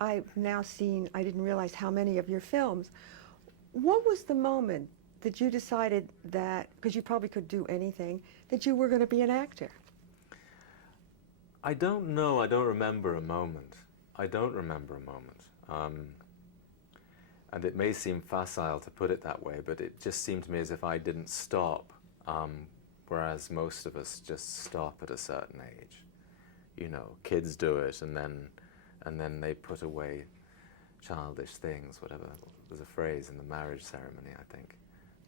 I've now seen, I didn't realize how many of your films. What was the moment that you decided that, because you probably could do anything, that you were going to be an actor? I don't know. I don't remember a moment. I don't remember a moment. And it may seem facile to put it that way, but it just seemed to me as if I didn't stop, whereas most of us just stop at a certain age. You know, kids do it, and then they put away childish things, whatever. There's a phrase in the marriage ceremony, I think,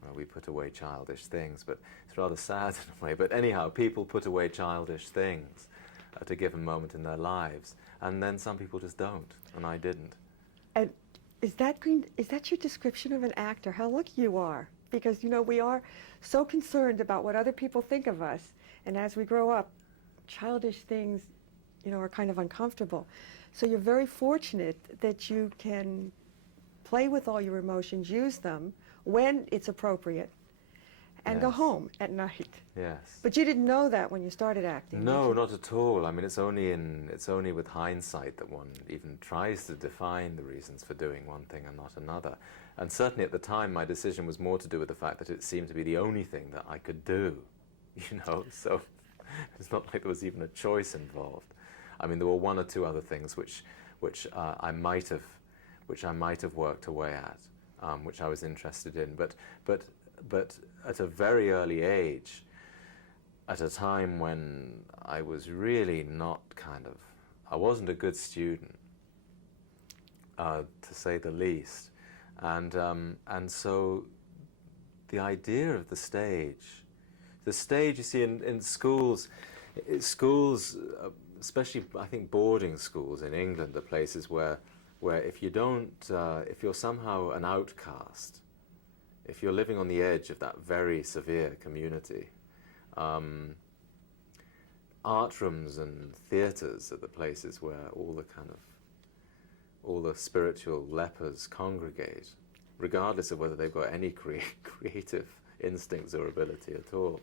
where we put away childish things, but it's rather sad in a way. But anyhow, people put away childish things at a given moment in their lives, and then some people just don't, and I didn't. And is that your description of an actor? How lucky you are. Because, you know, we are so concerned about what other people think of us, and as we grow up, childish things, you know, are kind of uncomfortable. So you're very fortunate that you can play with all your emotions, use them when it's appropriate, and go Yes. home at night. Yes. But you didn't know that when you started acting, No, did you? not at all. I mean, it's only with hindsight that one even tries to define the reasons for doing one thing and not another. And certainly at the time, my decision was more to do with the fact that it seemed to be the only thing that I could do, you know. So it's not like there was even a choice involved. I mean, there were one or two other things which I might have worked away at, which I was interested in, but at a very early age, at a time when I was really not I wasn't a good student, to say the least, and so the idea of the stage, you see, in schools, especially I think boarding schools in England are places where if you don't, if you're somehow an outcast, if you're living on the edge of that very severe community, art rooms and theatres are the places where all the spiritual lepers congregate, regardless of whether they've got any creative instincts or ability at all.